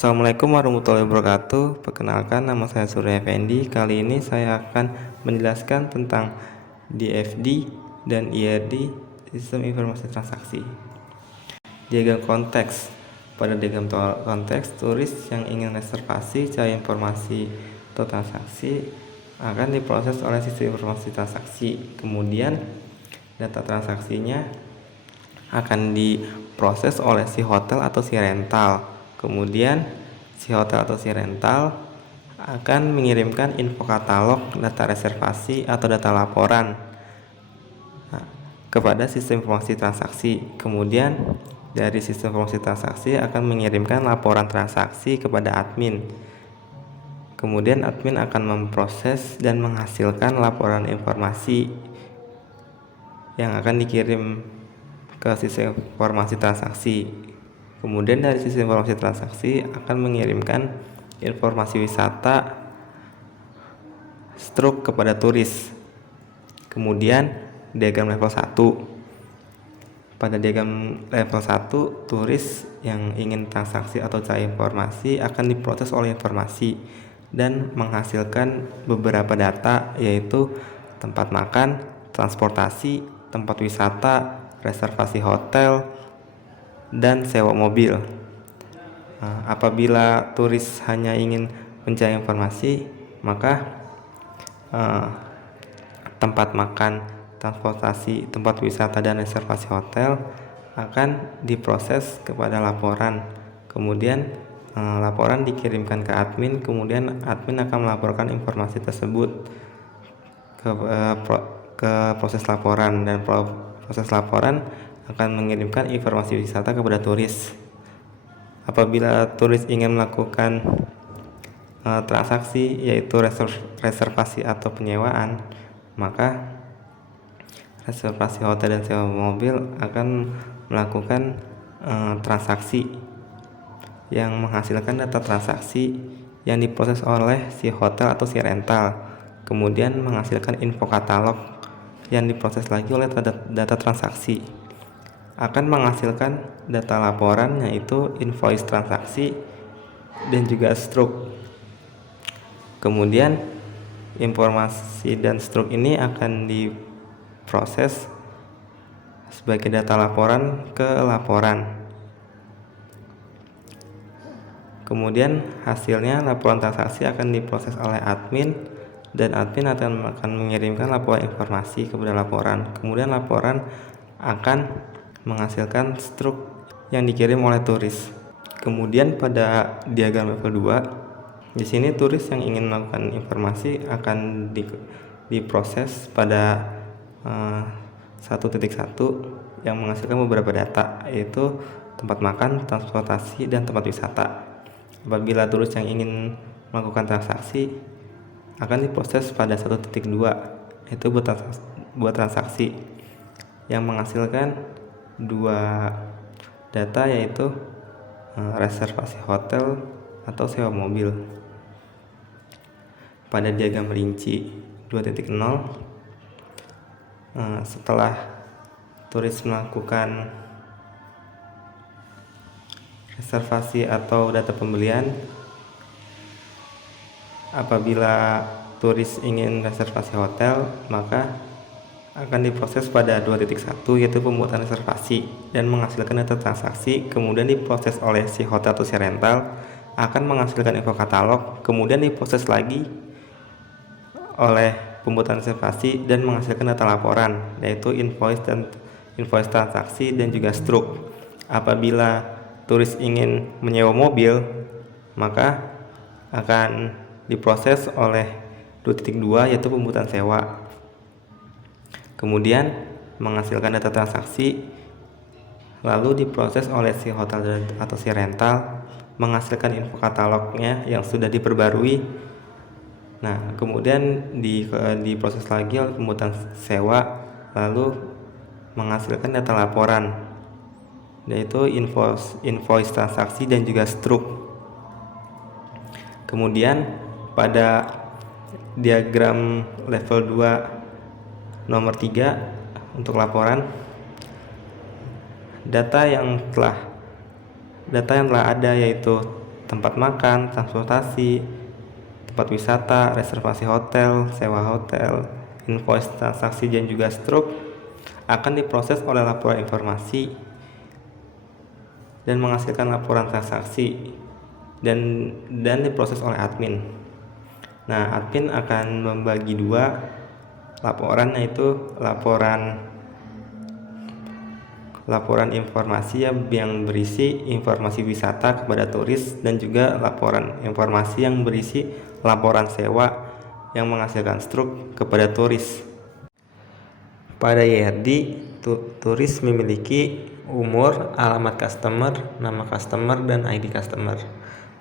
Assalamualaikum warahmatullahi wabarakatuh. Perkenalkan, nama saya Surya Effendi. Kali ini saya akan menjelaskan tentang DFD dan IRD, Sistem Informasi Transaksi. Diagram konteks. Pada diagram konteks, turis yang ingin reservasi cari informasi atau transaksi akan diproses oleh sistem informasi transaksi. Kemudian data transaksinya akan diproses oleh si hotel atau si rental. Kemudian si hotel atau si rental akan mengirimkan info katalog, data reservasi atau data laporan kepada sistem informasi transaksi. Kemudian dari sistem informasi transaksi akan mengirimkan laporan transaksi kepada admin. Kemudian admin akan memproses dan menghasilkan laporan informasi yang akan dikirim ke sistem informasi transaksi. Kemudian dari sistem informasi transaksi akan mengirimkan informasi wisata struk kepada turis. Kemudian diagram level 1. Pada diagram level 1, turis yang ingin transaksi atau cari informasi akan diproses oleh informasi dan menghasilkan beberapa data, yaitu tempat makan, transportasi, tempat wisata, reservasi hotel, dan sewa mobil. Apabila turis hanya ingin mencari informasi, maka tempat makan, transportasi, tempat wisata, dan reservasi hotel akan diproses kepada laporan. Kemudian laporan dikirimkan ke admin, kemudian admin akan melaporkan informasi tersebut ke proses laporan, dan proses laporan akan mengirimkan informasi wisata kepada turis. Apabila turis ingin melakukan transaksi, yaitu reservasi atau penyewaan, maka reservasi hotel dan sewa mobil akan melakukan transaksi yang menghasilkan data transaksi yang diproses oleh si hotel atau si rental, kemudian menghasilkan info katalog yang diproses lagi oleh data transaksi, akan menghasilkan data laporan, yaitu invoice transaksi dan juga struk. Kemudian informasi dan struk ini akan diproses sebagai data laporan ke laporan. Kemudian hasilnya laporan transaksi akan diproses oleh admin, dan admin akan mengirimkan laporan informasi kepada laporan. Kemudian laporan akan menghasilkan struk yang dikirim oleh turis. Kemudian pada diagram level 2, di sini turis yang ingin melakukan informasi akan diproses pada 1.1 yang menghasilkan beberapa data, yaitu tempat makan, transportasi, dan tempat wisata. Apabila turis yang ingin melakukan transaksi akan diproses pada 1.2, yaitu buat transaksi yang menghasilkan dua data, yaitu reservasi hotel atau sewa mobil. Pada diagram rinci 2.0, setelah turis melakukan reservasi atau data pembelian, apabila turis ingin reservasi hotel, maka akan diproses pada 2.1, yaitu pembuatan reservasi dan menghasilkan data transaksi. Kemudian diproses oleh si hotel atau si rental, akan menghasilkan info katalog, kemudian diproses lagi oleh pembuatan reservasi dan menghasilkan data laporan, yaitu invoice transaksi dan juga struk. Apabila turis ingin menyewa mobil, maka akan diproses oleh 2.2, yaitu pembuatan sewa. Kemudian menghasilkan data transaksi, lalu diproses oleh si hotel atau si rental, menghasilkan info katalognya yang sudah diperbarui. Nah, kemudian diproses lagi oleh pembuatan sewa, lalu menghasilkan data laporan, yaitu invoice transaksi dan juga struk. Kemudian pada diagram level 2 nomor 3 untuk laporan, data yang telah ada, yaitu tempat makan, transportasi, tempat wisata, reservasi hotel, sewa hotel, invoice transaksi dan juga struk akan diproses oleh laporan informasi dan menghasilkan laporan transaksi dan diproses oleh admin. Nah, admin akan membagi dua laporan, yaitu laporan informasi yang berisi informasi wisata kepada turis dan juga laporan informasi yang berisi laporan sewa yang menghasilkan struk kepada turis. Pada YRD, turis memiliki umur, alamat customer, nama customer, dan ID customer.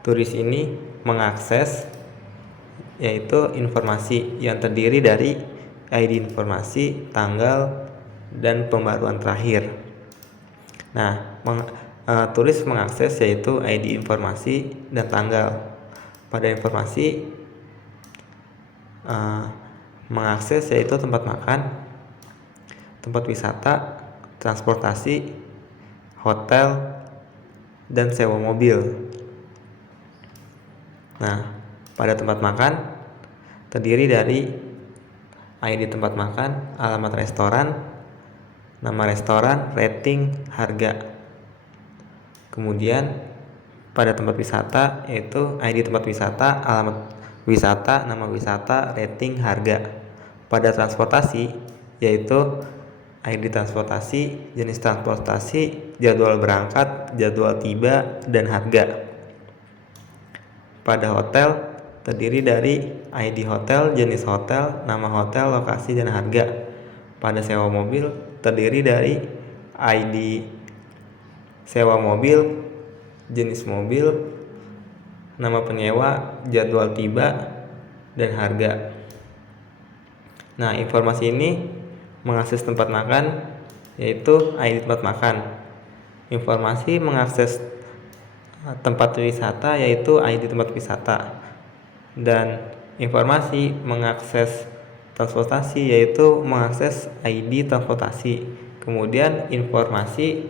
Turis ini mengakses yaitu informasi yang terdiri dari ID informasi, tanggal, dan pembaruan terakhir. Nah, turis mengakses yaitu ID informasi dan tanggal. Pada informasi mengakses yaitu tempat makan, tempat wisata, transportasi, hotel, dan sewa mobil. Nah, pada tempat makan terdiri dari ID tempat makan, alamat restoran, nama restoran, rating, harga. Kemudian pada tempat wisata yaitu ID tempat wisata, alamat wisata, nama wisata, rating, harga. Pada transportasi yaitu ID transportasi, jenis transportasi, jadwal berangkat, jadwal tiba, dan harga. Pada hotel terdiri dari ID hotel, jenis hotel, nama hotel, lokasi, dan harga. Pada sewa mobil terdiri dari ID sewa mobil, jenis mobil, nama penyewa, jadwal tiba, dan harga. Nah, informasi ini mengakses tempat makan yaitu ID tempat makan. Informasi mengakses tempat wisata yaitu ID tempat wisata. Dan informasi mengakses transportasi yaitu mengakses ID transportasi. Kemudian informasi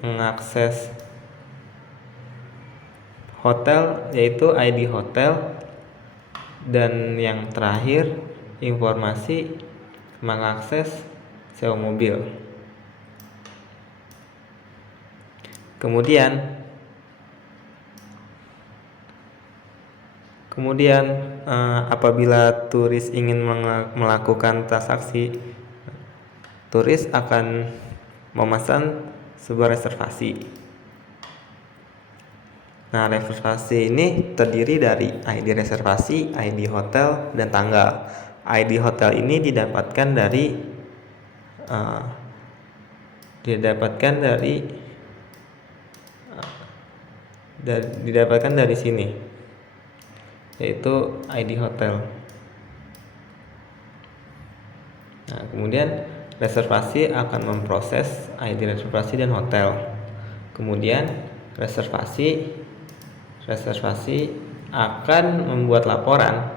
mengakses hotel yaitu ID hotel. Dan yang terakhir, informasi mengakses sewa mobil. Kemudian apabila turis ingin melakukan transaksi, turis akan memesan sebuah reservasi. Nah, reservasi ini terdiri dari ID reservasi, ID hotel, dan tanggal. ID hotel ini didapatkan dari sini, yaitu ID hotel. Nah, kemudian reservasi akan memproses ID reservasi dan hotel. Kemudian reservasi akan membuat laporan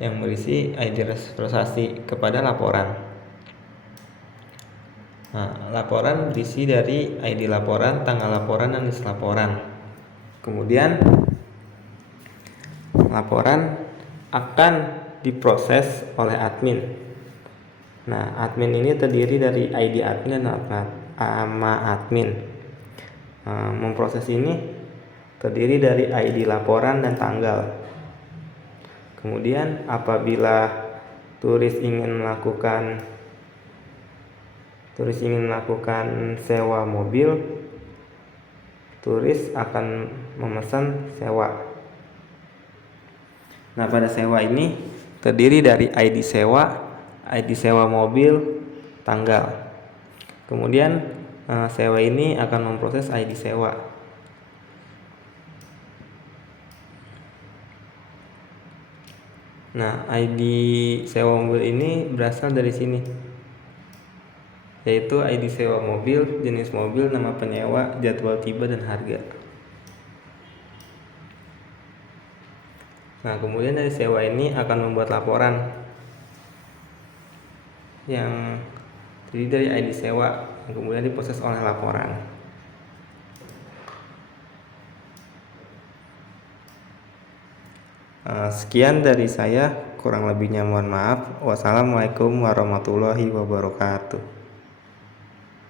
yang berisi ID reservasi kepada laporan. Nah, laporan berisi dari ID laporan, tanggal laporan, dan list laporan. Kemudian laporan akan diproses oleh admin. Nah, admin ini terdiri dari ID admin dan nama admin. Memproses ini terdiri dari ID laporan dan tanggal. Kemudian apabila turis ingin melakukan sewa mobil, turis akan memesan sewa. Nah, pada sewa ini terdiri dari ID sewa mobil, tanggal. Kemudian sewa ini akan memproses ID sewa. Nah, ID sewa mobil ini berasal dari sini, yaitu ID sewa mobil, jenis mobil, nama penyewa, jadwal tiba, dan harga. Nah, kemudian dari sewa ini akan membuat laporan yang Jadi dari ID sewa yang kemudian diproses oleh laporan. Sekian dari saya, kurang lebihnya mohon maaf. Wassalamualaikum warahmatullahi wabarakatuh.